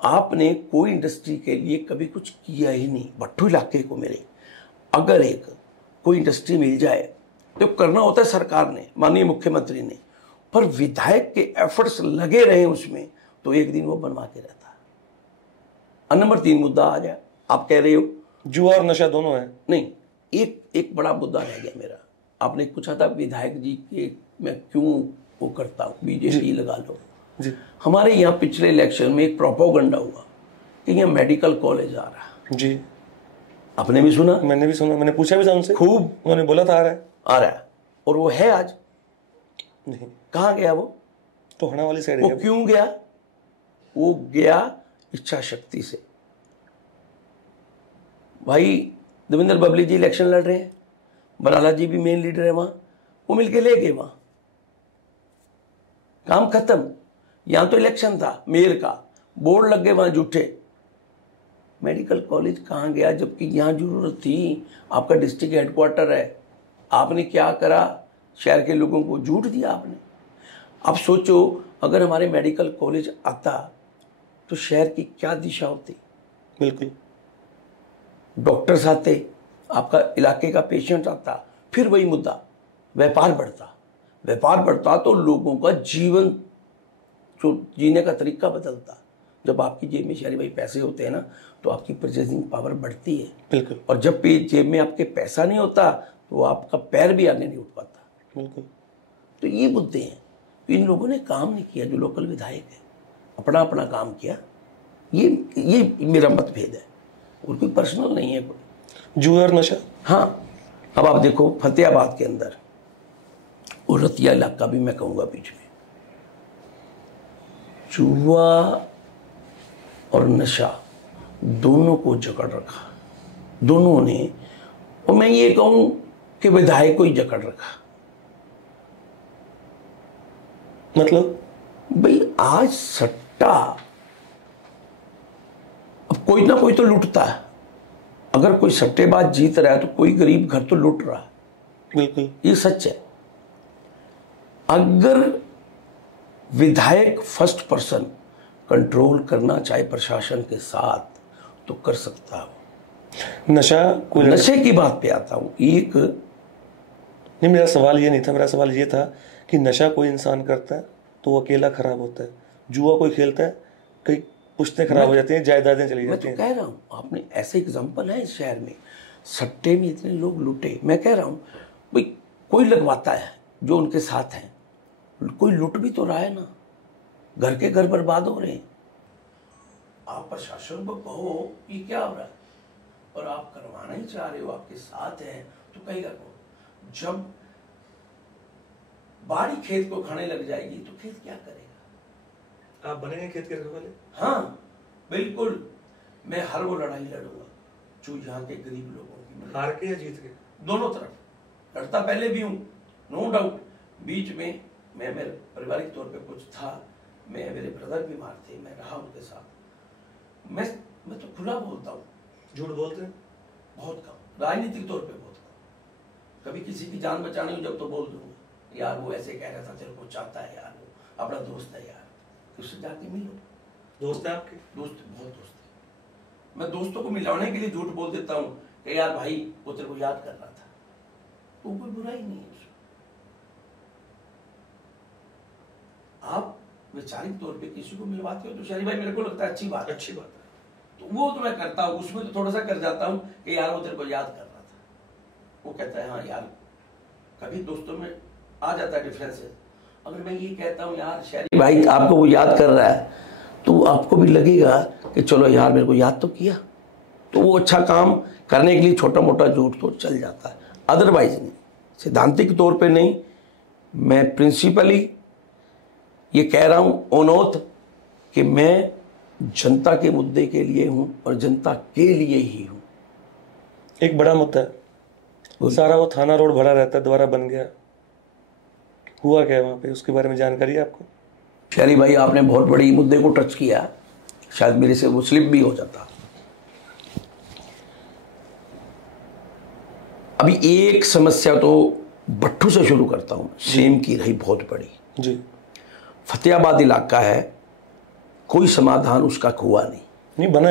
आपने कोई इंडस्ट्री के लिए कभी कुछ किया ही नहीं। भट्टू इलाके को मेरे अगर एक कोई इंडस्ट्री मिल जाए तो करना होता है सरकार ने, माननीय मुख्यमंत्री ने, पर विधायक के एफर्ट्स लगे रहे उसमें तो एक दिन वो बनवा के रहता। और नंबर 3 मुद्दा आ जाए, आप कह रहे हो जुआ और नशा दोनों है। नहीं, एक बड़ा मुद्दा रह गया मेरा। आपने पूछा था विधायक जी के मैं क्यों वो करता हूँ, बीजेपी लगा लो जी। हमारे यहाँ पिछले इलेक्शन में एक प्रोपोगंडा हुआ कि यहाँ मेडिकल कॉलेज आ रहा है। जी, आपने भी सुना? मैंने भी सुना, मैंने पूछा भी था उनसे, खूब। उन्होंने बोला था आ रहा है और वो है आज। नहीं, कहाँ गया वो? टोहना वाली साइड वो है। क्यों गया? वो गया इच्छा शक्ति से। भाई देवेंद्र बबली जी इलेक्शन लड़ रहे हैं, बराला जी भी मेन लीडर है वहाँ, वो मिलके ले गए वहाँ, काम खत्म। यहाँ तो इलेक्शन था मेयर का, बोर्ड लग गए वहाँ झूठे। मेडिकल कॉलेज कहाँ गया जबकि यहाँ जरूरत थी, आपका डिस्ट्रिक्ट हेडक्वार्टर है। आपने क्या करा, शहर के लोगों को झूठ दिया आपने। अब सोचो अगर हमारे मेडिकल कॉलेज आता तो शहर की क्या दिशा होती। बिल्कुल। डॉक्टर्स आते, आपका इलाके का पेशेंट आता, फिर वही मुद्दा, व्यापार बढ़ता। व्यापार बढ़ता तो लोगों का जीवन जो जीने का तरीका बदलता। जब आपकी जेब में शहरी भाई पैसे होते हैं ना तो आपकी परचेजिंग पावर बढ़ती है। बिल्कुल। और जब जेब में आपके पैसा नहीं होता तो आपका पैर भी आगे नहीं उठ पाता। बिल्कुल। तो ये मुद्दे हैं। तो इन लोगों ने काम नहीं किया, जो लोकल विधायक है अपना अपना काम किया। ये मेरा मतभेद है, और कोई पर्सनल नहीं है कोई। जुआ और नशा। हाँ, अब आप देखो फतेहाबाद के अंदर और रतिया इलाका भी मैं कहूँगा बीच में, जुआ और नशा दोनों को जकड़ रखा, दोनों ने। और मैं ये कहूँ कि विधायक को ही जकड़ रखा। मतलब भाई आज सट्टा, अब कोई ना कोई तो लूटता है। अगर कोई सट्टेबाज जीत रहा है तो कोई गरीब घर तो लूट रहा है। बिल्कुल, ये सच है। अगर विधायक फर्स्ट पर्सन कंट्रोल करना चाहे प्रशासन के साथ तो कर सकता है। नशे की बात पे आता हूं। एक नहीं, मेरा सवाल ये नहीं था। मेरा सवाल ये था कि नशा कोई इंसान करता है तो वो अकेला खराब होता है, जुआ कोई खेलता है कई पुश्तें खराब हो जाती हैं, जायदादें चली जाती हैं। मैं तो कह रहा हूँ, आपने ऐसे एग्जाम्पल है इस शहर में, सट्टे में इतने लोग लूटे। मैं कह रहा हूँ भाई कोई लगवाता है जो उनके साथ हैं, कोई लूट भी तो रहा है ना, घर के घर बर्बाद हो रहे हैं। आप प्रशासन को कहो ये क्या हो रहा है और आप करवाना ही चाह रहे हो, आपके साथ है तो कहेगा कौन। जब बाड़ी खेत को खाने लग जाएगी तो खेत क्या करेगा। आप बनेंगे खेत के रखवाले? हाँ बिल्कुल, मैं हर वो लड़ाई लड़ूंगा जो यहाँ के गरीब लोगों की। हार के या जीत के? दोनों तरफ लड़ता पहले भी हूँ, नो डाउट। बीच में मैं मेरे पारिवारिक तौर पे कुछ था, मैं मेरे ब्रदर बीमार थे, मैं रहा उनके साथ। मैं तो खुला बोलता हूँ। झूठ बोलते हैं? बहुत कम, राजनीतिक तौर पे बहुत कम। कभी किसी की जान बचानी हो जब तो बोल दूंगा यार वो ऐसे कह रहा था, तेरे को चाहता है यार, वो अपना दोस्त है यार, उससे जाके मिलो। दोस्त है आपके? दोस्त, बहुत दोस्त है। मैं दोस्तों को मिलाने के लिए झूठ बोल देता हूँ कि यार भाई वो तेरे को याद कर रहा था, तो कोई बुराई नहीं है उसमें। आप वैचारिक तौर पे किसी को मिलवाते हो तो शहरी भाई मेरे को लगता है अच्छी बात है। अच्छी बात है। तो वो तो मैं करता हूँ, उसमें तो थोड़ा सा कर जाता हूँ कि यार वो तेरे को याद कर रहा था। वो कहता है हाँ यार, कभी दोस्तों में आ जाता है डिफरेंसेस। अगर मैं ये कहता हूँ यार शहरी भाई आपको वो याद कर रहा है, तो आपको भी लगेगा कि चलो यार मेरे को याद तो किया, तो वो अच्छा काम करने के लिए छोटा मोटा झूठ तो चल जाता है। अदरवाइज नहीं, सैद्धांतिक तौर पे नहीं। मैं प्रिंसिपली ये कह रहा हूँ ऑन ओथ कि मैं जनता के मुद्दे के लिए हूँ और जनता के लिए ही हूँ। एक बड़ा मुद्दा है, सारा वो थाना रोड भरा रहता है, दोबारा बन गया, हुआ क्या वहाँ पे, उसके बारे में जानकारी है आपको? शहरी भाई आपने बहुत बड़ी मुद्दे को टच किया, शायद मेरे से वो स्लिप भी हो जाता। अभी एक समस्या तो भट्टू से शुरू करता हूँ, सेम की रही बहुत बड़ी जी। फतेहाबाद इलाका है, कोई समाधान उसका हुआ नहीं बना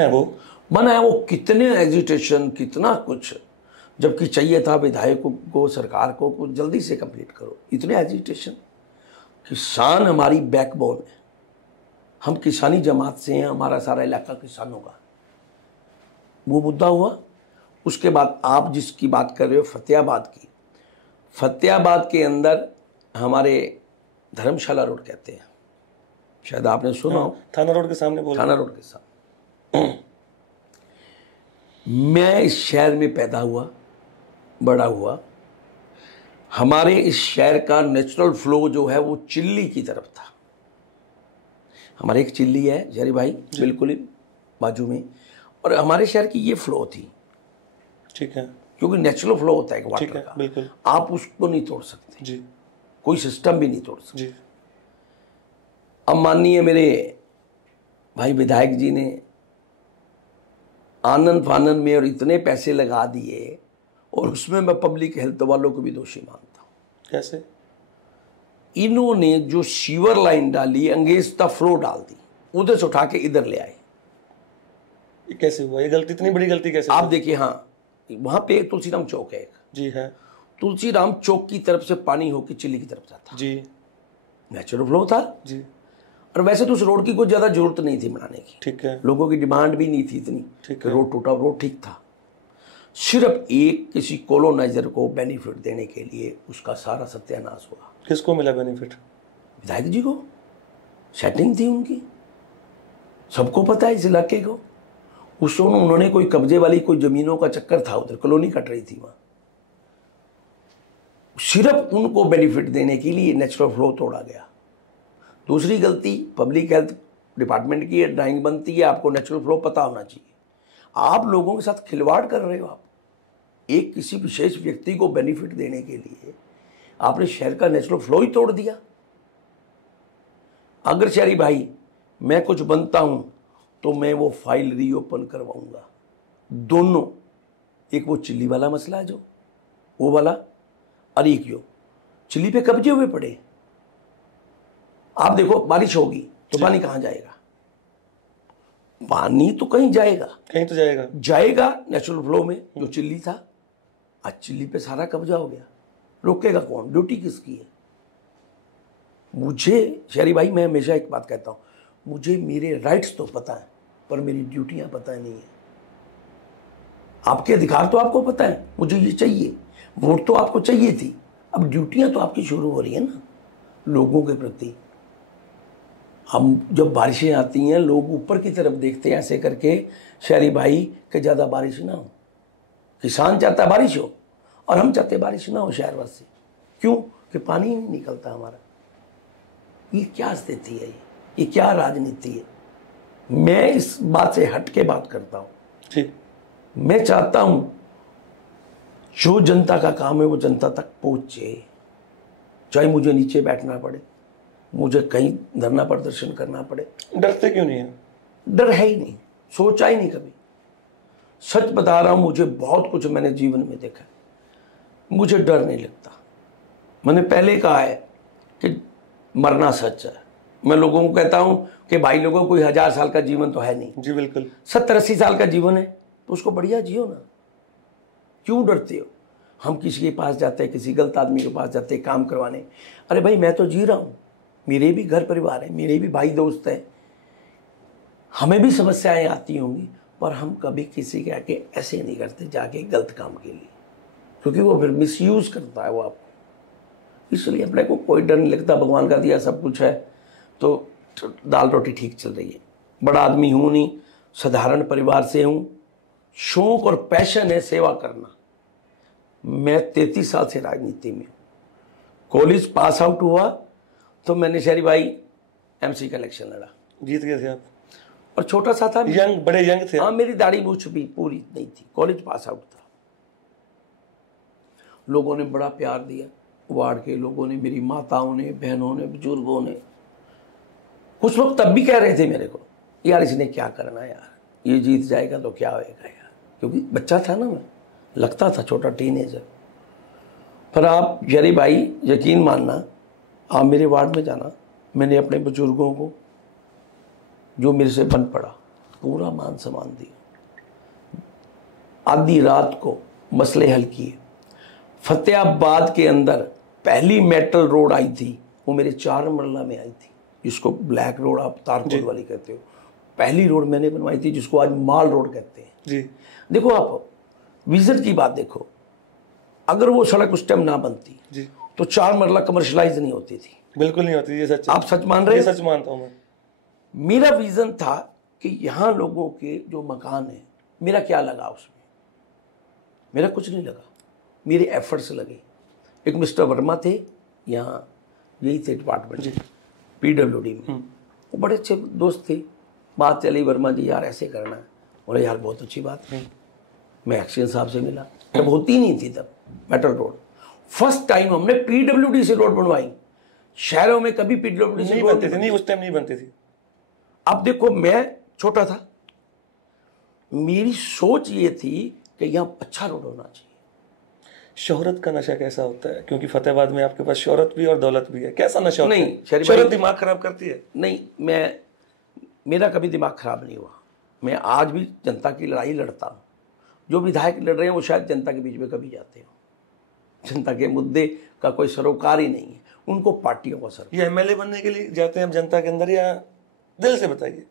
है वो कितने एजिटेशन, कितना कुछ, जबकि चाहिए था विधायकों को, सरकार को कुछ जल्दी से कंप्लीट करो। इतने एजिटेशन। किसान हमारी बैकबोन है, हम किसानी जमात से हैं, हमारा सारा इलाका किसानों का। वो मुद्दा हुआ। उसके बाद आप जिसकी बात कर रहे हो फतेहाबाद की, फतेहाबाद के अंदर हमारे धर्मशाला रोड कहते हैं, शायद आपने सुना हो। थाना रोड के सामने बोल, थाना रोड के सामने। मैं इस शहर में पैदा हुआ, बड़ा हुआ। हमारे इस शहर का नेचुरल फ्लो जो है वो चिल्ली की तरफ था। हमारे एक चिल्ली है शहरी भाई बिल्कुल ही बाजू में, और हमारे शहर की ये फ्लो थी। ठीक है। क्योंकि नेचुरल फ्लो होता है एक ठीक वाटर है, का, बिल्कुल आप उसको नहीं तोड़ सकते, जी कोई सिस्टम भी नहीं तोड़ सकते। जी अब माननीय मेरे भाई विधायक जी ने आनंद फानन में और इतने पैसे लगा दिए, और उसमें मैं पब्लिक हेल्थ वालों को भी दोषी मानता हूं। कैसे? इन्होंने जो सीवर लाइन डाली, अंगेज द फ्लो डाल दी, उधर से उठा के इधर ले आए। ये कैसे हुआ? ये गलती, इतनी बड़ी गलती कैसे आप हुई? देखिए, हाँ वहां पे तुलसीराम चौक है एक, जी है तुलसीराम चौक की तरफ से पानी होकर चिल्ली की तरफ जाता, जी नेचुरल फ्लो था। जी और वैसे तो उस रोड की कोई ज्यादा जरूरत नहीं थी बनाने की, ठीक है लोगों की डिमांड भी नहीं थी इतनी ठीक कि है। रोड टूटा, रोड ठीक था। सिर्फ एक किसी कॉलोनाइजर को बेनिफिट देने के लिए उसका सारा सत्यानाश हुआ। किसको मिला बेनिफिट? विधायक जी को, सेटिंग थी उनकी, सबको पता है इस इलाके को। उस समय उन्होंने कोई कब्जे वाली कोई जमीनों का चक्कर था, उधर कॉलोनी कट रही थी वहां, सिर्फ उनको बेनिफिट देने के लिए नेचुरल फ्लो तोड़ा गया। दूसरी गलती पब्लिक हेल्थ डिपार्टमेंट की है, ड्राइंग बनती है, आपको नेचुरल फ्लो पता होना चाहिए। आप लोगों के साथ खिलवाड़ कर रहे हो, आप एक किसी विशेष व्यक्ति को बेनिफिट देने के लिए आपने शहर का नेचुरल फ्लो ही तोड़ दिया। अगर शहरी भाई मैं कुछ बनता हूं तो मैं वो फाइल रीओपन करवाऊंगा, दोनों, एक वो चिल्ली वाला मसला है जो वो वाला, और एक जो चिल्ली पे कब्जे हुए पड़े। आप देखो बारिश होगी तो पानी कहां जाएगा? पानी तो कहीं जाएगा, कहीं तो जाएगा जाएगा नेचुरल फ्लो में जो चिल्ली था। आज चिल्ली पे सारा कब्जा हो गया, रोकेगा कौन? ड्यूटी किसकी है? मुझे शहरी भाई, मैं हमेशा एक बात कहता हूं, मुझे मेरे राइट्स तो पता है पर मेरी ड्यूटियां पता नहीं है। आपके अधिकार तो आपको पता है, मुझे ये चाहिए, वोट तो आपको चाहिए थी, अब ड्यूटियां तो आपकी शुरू हो रही है ना लोगों के प्रति। हम जब बारिशें आती हैं लोग ऊपर की तरफ देखते हैं ऐसे करके शहरी भाई कि ज़्यादा बारिश ना हो। किसान चाहता है बारिश हो और हम चाहते बारिश ना हो शहरवासी। क्यों? कि पानी नहीं निकलता हमारा। ये क्या स्थिति है? ये क्या राजनीति है? मैं इस बात से हट के बात करता हूँ। ठीक, मैं चाहता हूं जो जनता का काम है वो जनता तक पहुंचे, चाहे मुझे नीचे बैठना पड़े, मुझे कहीं धरना प्रदर्शन करना पड़े। डरते क्यों नहीं है? डर है ही नहीं, सोचा ही नहीं कभी। सच बता रहा हूं, मुझे बहुत कुछ मैंने जीवन में देखा है, मुझे डर नहीं लगता। मैंने पहले कहा है कि मरना सच है। मैं लोगों को कहता हूं कि भाई लोगों कोई 1000 साल का जीवन तो है नहीं, जी बिल्कुल 70-80 साल का जीवन है, तो उसको बढ़िया जियो ना। क्यों डरते हो? हम किसी के पास जाते हैं, किसी गलत आदमी के पास जाते हैं काम करवाने, अरे भाई मैं तो जी रहा हूँ, मेरे भी घर परिवार है, मेरे भी भाई दोस्त हैं, हमें भी समस्याएं आती होंगी, पर हम कभी किसी के आके ऐसे नहीं करते जाके गलत काम के लिए, क्योंकि वो फिर मिसयूज करता है वो आपको। इसलिए अपने को कोई डर नहीं लगता, भगवान का दिया सब कुछ है, तो दाल रोटी ठीक चल रही है। बड़ा आदमी हूँ नहीं, साधारण परिवार से हूँ, शौक और पैशन है सेवा करना। मैं 33 साल से राजनीति में हूँ। कॉलेज पास आउट हुआ तो मैंने शहरी भाई एमसी का इलेक्शन लड़ा, जीत गए थे आप। और छोटा सा था, यंग, बड़े यंग थे। हाँ मेरी दाढ़ी मूछ भी पूरी नहीं थी, कॉलेज पास आउट था। लोगों ने बड़ा प्यार दिया, वार्ड के लोगों ने, मेरी माताओं ने, बहनों ने, बुजुर्गों ने। कुछ लोग तब भी कह रहे थे मेरे को, यार इसने क्या करना यार, ये जीत जाएगा तो क्या होएगा यार, क्योंकि बच्चा था ना मैं, लगता था छोटा टीनेजर। पर आप शहरी भाई यकीन मानना, आप मेरे वार्ड में जाना, मैंने अपने बुजुर्गों को जो मेरे से बन पड़ा पूरा मान सम्मान दिया। आधी रात को मसले हल किए। फतेहाबाद के अंदर पहली मेटल रोड आई थी, वो मेरे 4 मरला में आई थी, जिसको ब्लैक रोड आप तारकोल वाली कहते हो। पहली रोड मैंने बनवाई थी, जिसको आज माल रोड कहते हैं। जी देखो आप विजन की बात देखो, अगर वो सड़क उस टाइम ना बनती जी तो 4 मरला कमर्शलाइज नहीं होती थी। बिल्कुल नहीं होती, ये सच है। आप सच मान रहे ये हैं? सच मानता हूँ मैं। मेरा विजन था कि यहाँ लोगों के जो मकान है, मेरा क्या लगा उसमें? मेरा कुछ नहीं लगा, मेरे एफर्ट्स लगे। एक मिस्टर वर्मा थे यहाँ, यही थे डिपार्टमेंट पीडब्ल्यूडी में, वो बड़े अच्छे दोस्त थे। बात चली, वर्मा जी यार ऐसे करना है, बोले यार बहुत अच्छी बात है। मैं एक्शन साहब से मिला, तब होती नहीं थी, तब मेटल रोड फर्स्ट टाइम हमने पीडब्ल्यूडी से रोड बनवाई। शहरों में कभी पीडब्ल्यूडी से नहीं रोड बनते थे, नहीं उस टाइम नहीं बनती थी। अब देखो, मैं छोटा था, मेरी सोच ये थी कि यहाँ अच्छा रोड होना चाहिए। शोहरत का नशा कैसा होता है? क्योंकि फतेहाबाद में आपके पास शोहरत भी और दौलत भी है, कैसा नशा होता नहीं, है? शरीफ शोहरत भाई- दिमाग खराब करती है? नहीं, मेरा कभी दिमाग खराब नहीं हुआ। मैं आज भी जनता की लड़ाई लड़ता हूँ। जो विधायक लड़ रहे हैं वो शायद जनता के बीच में कभी जाते हो। जनता के मुद्दे का कोई सरोकार ही नहीं है, उनको पार्टियों का सर। ये एमएलए बनने के लिए जाते हैं हम जनता के अंदर, या दिल से बताइए?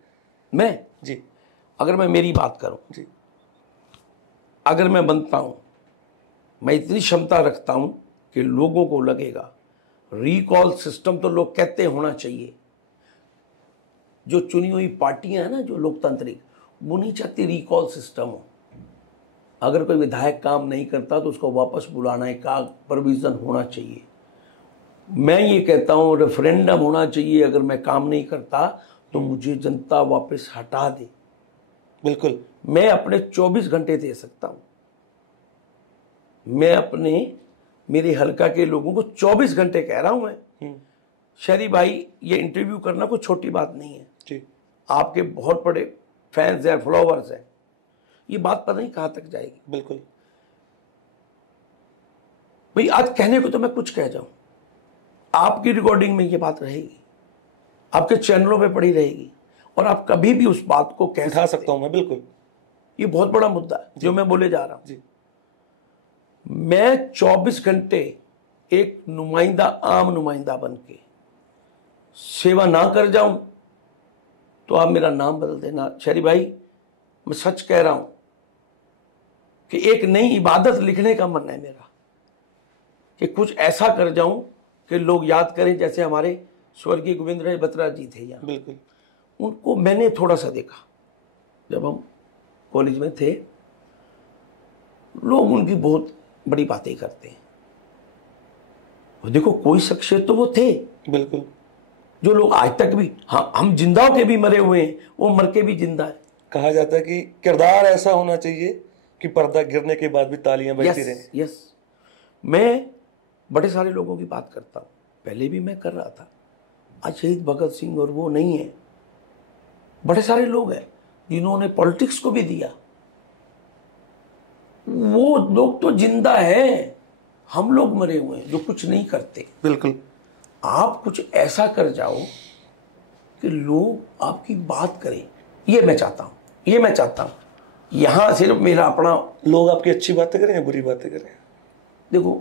मैं जी अगर मैं मेरी बात करूं, जी अगर मैं बनता हूं, मैं इतनी क्षमता रखता हूं कि लोगों को लगेगा रिकॉल सिस्टम तो लोग कहते होना चाहिए। जो चुनी हुई पार्टियां हैं ना, जो लोकतांत्रिक, वो नहीं चाहती रिकॉल सिस्टम हो। अगर कोई विधायक काम नहीं करता तो उसको वापस बुलाने का प्रोविजन होना चाहिए। मैं ये कहता हूं रेफरेंडम होना चाहिए, अगर मैं काम नहीं करता तो मुझे जनता वापस हटा दे। बिल्कुल। मैं अपने 24 घंटे दे सकता हूं। मैं अपने मेरे हल्का के लोगों को 24 घंटे कह रहा हूं मैं। शहरी भाई, ये इंटरव्यू करना कोई छोटी बात नहीं है जी। आपके बहुत बड़े फैंस हैं, फॉलोवर्स हैं, ये बात पता नहीं कहां तक जाएगी। बिल्कुल भाई, आज कहने को तो मैं कुछ कह जाऊं, आपकी रिकॉर्डिंग में ये बात रहेगी, आपके चैनलों पे पड़ी रहेगी, और आप कभी भी उस बात को कह उठा सकता हूं मैं। बिल्कुल, ये बहुत बड़ा मुद्दा है जो मैं बोले जा रहा हूं। जी। मैं 24 घंटे एक नुमाइंदा, आम नुमाइंदा बन के सेवा ना कर जाऊं तो आप मेरा नाम बदल देना। शहरी भाई, मैं सच कह रहा हूं कि एक नई इबादत लिखने का मन है मेरा, कि कुछ ऐसा कर जाऊं कि लोग याद करें, जैसे हमारे स्वर्गीय गोविंद राय बत्रा जी थे यहाँ। बिल्कुल। उनको मैंने थोड़ा सा देखा जब हम कॉलेज में थे, लोग उनकी बहुत बड़ी बातें करते हैं। और देखो, कोई शख्सियत तो वो थे। बिल्कुल। जो लोग आज तक भी, हाँ, हम जिंदा होके भी मरे हुए हैं, वो मर के भी जिंदा है। कहा जाता है कि किरदार ऐसा होना चाहिए कि पर्दा गिरने के बाद भी तालियां बजती रहें। यस, मैं बड़े सारे लोगों की बात करता हूँ, पहले भी मैं कर रहा था। आज शहीद भगत सिंह और वो नहीं है, बड़े सारे लोग हैं जिन्होंने पॉलिटिक्स को भी दिया। वो लोग तो जिंदा हैं, हम लोग मरे हुए हैं जो कुछ नहीं करते। बिल्कुल। आप कुछ ऐसा कर जाओ कि लोग आपकी बात करें, ये मैं चाहता हूं, ये मैं चाहता हूं। यहां सिर्फ मेरा अपना, लोग आपकी अच्छी बातें करें या बुरी बातें करें? देखो,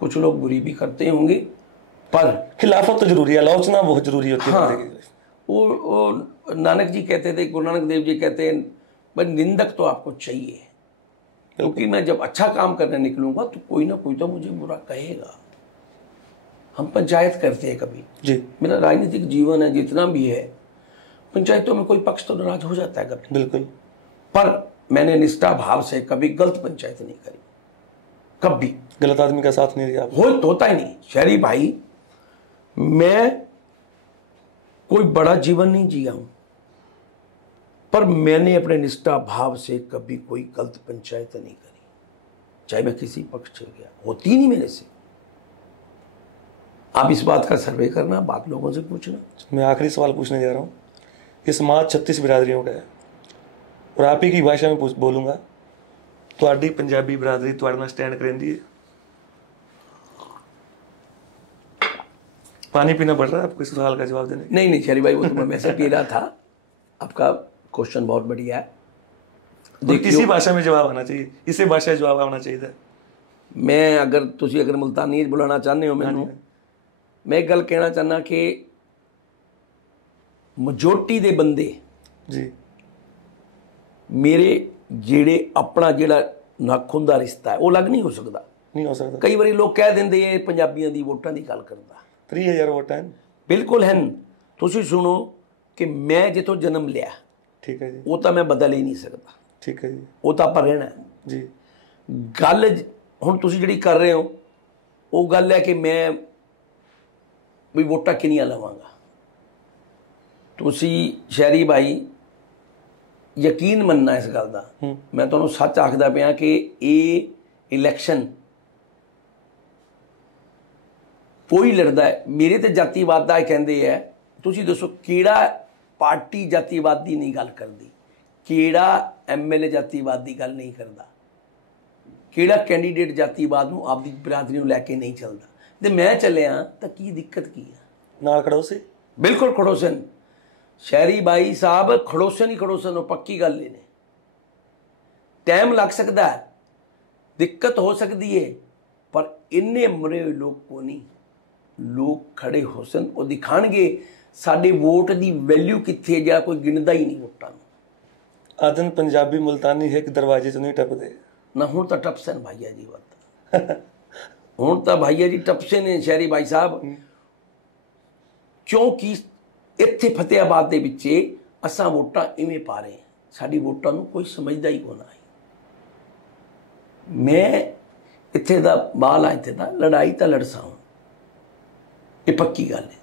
कुछ लोग बुरी भी करते होंगे, पर खिलाफत तो जरूरी है, आलोचना बहुत जरूरी होती है। हाँ, वो नानक जी कहते थे, गुरु नानक देव जी कहते हैं, भाई निंदक तो आपको चाहिए, क्योंकि मैं जब अच्छा काम करने निकलूंगा तो कोई ना कोई तो मुझे बुरा कहेगा। हम पंचायत करते हैं कभी, जी। मेरा राजनीतिक जीवन है जितना भी है, पंचायतों में कोई पक्ष तो नाराज हो जाता है कभी। बिल्कुल। पर मैंने निष्ठा भाव से कभी गलत पंचायत नहीं करी, कभी गलत आदमी का साथ नहीं दिया। होता ही नहीं। शहरी भाई, मैं कोई बड़ा जीवन नहीं जिया हूं, पर मैंने अपने निष्ठा भाव से कभी कोई गलत पंचायत नहीं करी, चाहे मैं किसी पक्ष से गया, होती ही नहीं मेरे से। आप इस बात का सर्वे करना, बात लोगों से पूछना। मैं आखिरी सवाल पूछने जा रहा हूँ। ये समाज 36 बिरादरियों का है, और आप ही की भाषा में बोलूंगा, ਤੁਹਾਡੀ पंजाबी बिरादरी ਤੁਹਾਡੇ ਨਾਲ स्टैंड करेंदी है। पानी पीना पड़ रहा है आपको इस सवाल का जवाब देने? नहीं शहरी भाई, वो तो मैं वैसे पी रहा था। आपका क्वेश्चन बहुत बढ़िया है। किसी भाषा में जवाब आना चाहिए, इसी भाषा में जवाब आना चाहिए। मैं अगर मुल्तानी बुलाना चाहते हो मैनू, मैं गल कहना चाहना कि मजोरिटी दे बंदे जी मेरे जेड़े अपना जेड़ा नक हुंदा रिश्ता है वो अलग नहीं हो सकता। नहीं हो सकता। कई बारी लोग कह देंगे ये पंजाबियों की वोटां की गल करदा। 3000 वोट हैं। बिल्कुल हैं। तुसीं सुनो कि मैं जिथों जन्म लिया, ठीक है जी, वो तो मैं बदल ही नहीं सकता। ठीक है जी, वो तो आपां रहना है जी। गल हुण तुसीं जिहड़ी कर रहे हो वो गल है कि मैं भी वोटां किनियां लवांगा। तुसीं शहरी भाई यकीन मनना इस गल का, मैं तुहानूं सच आखदा पिया कि ये इलेक्शन कोई लड़दा है मेरे ते जातिवाद दा कहंदे है तुसीं दसो केड़ा पार्टी जातिवाद दी नहीं गल करदी केड़ा MLA जातिवाद दी गल नहीं करदा केड़ा कैंडीडेट जातिवाद नूं आपदी बरादरी नूं लैके नहीं चलदा ते मैं चलिया तां की दिक्कत की है ना खड़ोसी बिल्कुल खड़ोसन शहरी भाई साहब खड़ोसन ही खड़ोसन हो पक्की गल ने टाइम लग सकता है दिक्कत हो सकती है पर इन्ने मरे हुए लोग को नहीं लोग खड़े होसन वो दिखाणगे साडे वोट दी वैल्यू कित्थे जा कोई गिणदा ही नहीं वोटां नूं आदन पंजाबी मुल्तानी एक दरवाजे चों नहीं टपदे ना हुण तां टपसन भाईया जी वत हुण तां भाईया जी टपसे ने शहरी भाई साहब क्योंकि इत्थे फतेहाबाद दे विचे असां वोटां इवें पा रहे हैं साडी वोटां नूं कोई समझदा ही कोना है मैं इत्थे दा बाल आ इत्थे दा लड़ाई तां लड़ सां ये पक्की गल है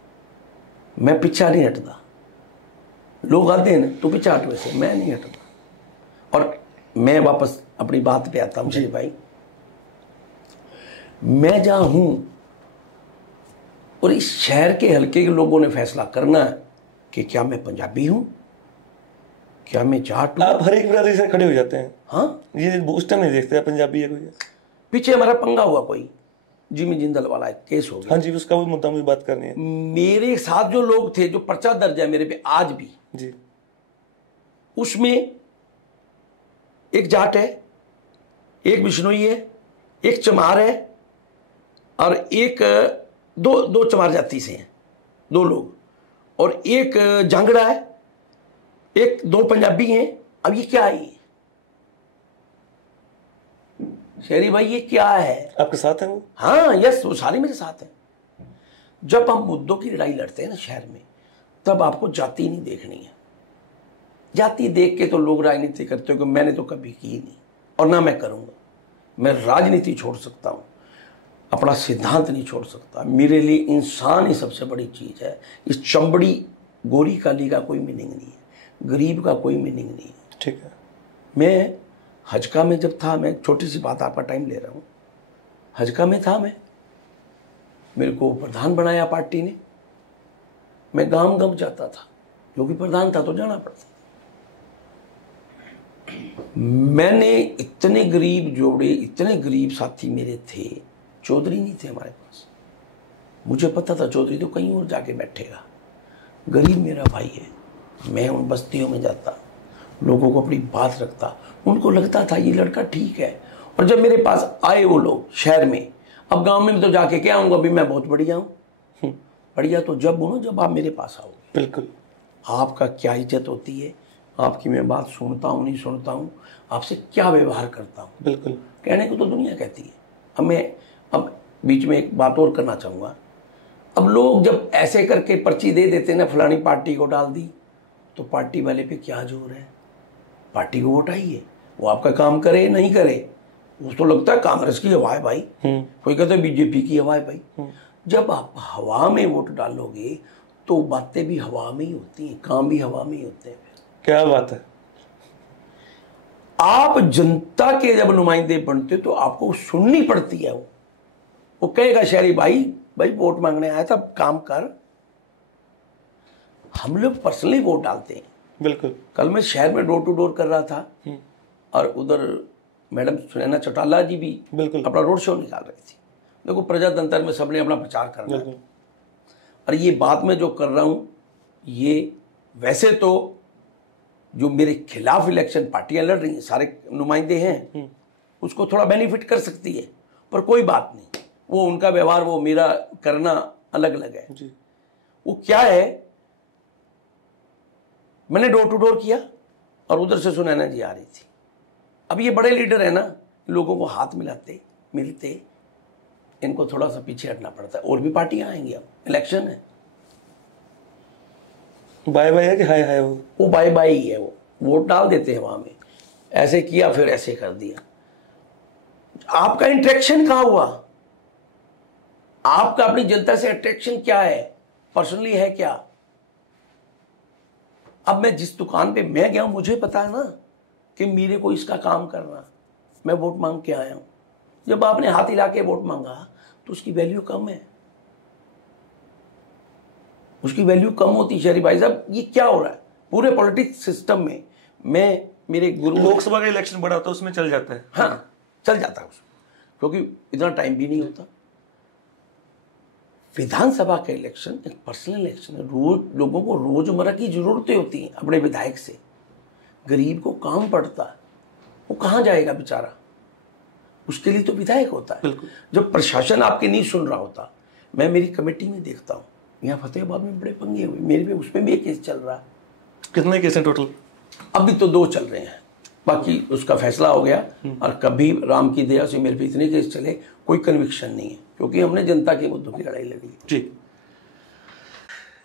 मैं पिछा नहीं हटदा लोग आते हैं तू पिछा हट वैसे मैं नहीं हटदा और मैं वापस अपनी बात पे आता हूँ भाई मैं जहाँ हूँ और इस शहर के हल्के के लोगों ने फैसला करना है कि क्या मैं पंजाबी हूँ क्या मैं जाट हूँ आप हर एक बिरादरी से खड़े हो जाते हैं हाँ ये उस टाइम नहीं देखते आप पंजाबी है कोई पीछे हमारा पंगा हुआ कोई जिमी जिंदल वाला एक केस हो गया हाँ जी उसका भी मुद्दा मुझे बात करनी है मेरे साथ जो लोग थे जो पर्चा दर्ज है मेरे पे आज भी जी उसमें एक जाट है एक बिश्नोई है एक चमार है और एक दो चमार जाति से हैं दो लोग और एक जांगड़ा है एक दो पंजाबी हैं अब ये क्या है शहरी भाई ये क्या है आपके साथ है वो हाँ यस वो सारे मेरे साथ हैं जब हम मुद्दों की लड़ाई लड़ते हैं ना शहर में तब आपको जाति नहीं देखनी है जाति देख के तो लोग राजनीति करते हो कि मैंने तो कभी की नहीं और ना मैं करूँगा मैं राजनीति छोड़ सकता हूँ अपना सिद्धांत नहीं छोड़ सकता मेरे लिए इंसान ही सबसे बड़ी चीज़ है इस चमड़ी गोरी काली का कोई मीनिंग नहीं है गरीब का कोई मीनिंग नहीं है ठीक है मैं हजका में जब था मैं छोटी सी बात आपका टाइम ले रहा हूँ हजका में था मैं मेरे को प्रधान बनाया पार्टी ने मैं गांव गांव जाता था क्योंकि प्रधान था तो जाना पड़ता मैंने इतने गरीब जोड़े इतने गरीब साथी मेरे थे चौधरी नहीं थे हमारे पास मुझे पता था चौधरी तो कहीं और जाके बैठेगा गरीब मेरा भाई है मैं उन बस्तियों में जाता लोगों को अपनी बात रखता उनको लगता था ये लड़का ठीक है और जब मेरे पास आए वो लोग शहर में अब गांव में तो जाके क्या आऊँगा अभी मैं बहुत बढ़िया हूँ बढ़िया तो जब हूँ जब आप मेरे पास आओगे बिल्कुल आपका क्या इज्जत होती है आपकी मैं बात सुनता हूँ नहीं सुनता हूँ आपसे क्या व्यवहार करता हूँ बिल्कुल कहने को तो दुनिया कहती है अब बीच में एक बात और करना चाहूँगा अब लोग जब ऐसे करके पर्ची दे देते ना फलानी पार्टी को डाल दी तो पार्टी वाले पे क्या जोर है पार्टी को वोट आई है वो आपका काम करे नहीं करे उसको लगता है कांग्रेस की हवा है भाई कोई कहता है बीजेपी की हवा है भाई जब आप हवा में वोट डालोगे तो बातें भी हवा में ही होती हैं काम भी हवा में ही होते हैं क्या बात है आप जनता के जब नुमाइंदे बनते तो आपको सुननी पड़ती है वो कहेगा शहरी भाई वोट मांगने आया था काम कर हम लोग पर्सनली वोट डालते हैं बिल्कुल कल मैं शहर में डोर टू डोर कर रहा था और उधर मैडम सुनैना चौटाला जी भी बिल्कुल अपना रोड शो निकाल रही थी देखो प्रजातंत्र में सबने अपना प्रचार करना है और ये बात मैं जो कर रहा हूँ ये वैसे तो जो मेरे खिलाफ इलेक्शन पार्टियां लड़ रही हैं सारे नुमाइंदे हैं उसको थोड़ा बेनिफिट कर सकती है पर कोई बात नहीं वो उनका व्यवहार वो मेरा करना अलग अलग है जी वो क्या है मैंने डोर टू डोर किया और उधर से सुनैना जी आ रही थी अब ये बड़े लीडर है ना लोगों को हाथ मिलाते मिलते इनको थोड़ा सा पीछे हटना पड़ता है और भी पार्टियां आएंगी अब इलेक्शन है बाय बाय है कि हाय हाय वो बाय बाय ही है वो वोट डाल देते हैं वहां में ऐसे किया फिर ऐसे कर दिया आपका इंटरेक्शन कहाँ हुआ आपका अपनी जनता से अट्रैक्शन क्या है पर्सनली है क्या अब मैं जिस दुकान पे मैं गया हूं मुझे पता है ना कि मेरे को इसका काम करना मैं वोट मांग के आया हूं जब आपने हाथ हिला के वोट मांगा तो उसकी वैल्यू कम है, उसकी वैल्यू कम होती। शहरी भाई साहब, ये क्या हो रहा है पूरे पॉलिटिक्स सिस्टम में? मैं मेरे गुरु, लोकसभा का इलेक्शन बड़ा होता है उसमें चल जाता है, हाँ चल जाता है उसमें, क्योंकि इतना टाइम भी नहीं होता। विधानसभा का इलेक्शन एक पर्सनल इलेक्शन है, रोज लोगों को रोजमर्रा की जरूरतें होती हैं अपने विधायक से। गरीब को काम पड़ता है, वो कहाँ जाएगा बेचारा, उसके लिए तो विधायक होता है। जब प्रशासन आपके नहीं सुन रहा होता, मैं मेरी कमेटी में देखता हूँ, यहाँ फतेहाबाद में बड़े पंगे हुए, मेरे पे उसमें भी एक केस चल रहा है। कितने केस हैं टोटल? अभी तो 2 चल रहे हैं, बाकी उसका फैसला हो गया। और कभी राम की दया से मेरे पे इतने केस चले, कोई कन्विक्शन नहीं है, क्योंकि हमने जनता के मुद्दों की लड़ाई लड़ी जी।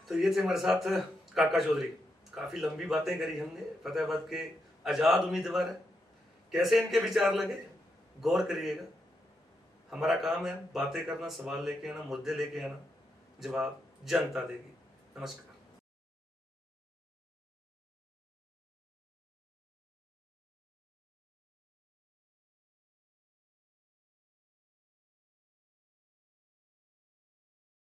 तो ये थे हमारे साथ काका चौधरी। काफी लंबी बातें करी हमने, फतेहाबाद के आजाद उम्मीदवार है। कैसे इनके विचार लगे गौर करिएगा। हमारा काम है बातें करना, सवाल लेके आना, मुद्दे लेके आना, जवाब जनता देगी। नमस्कार।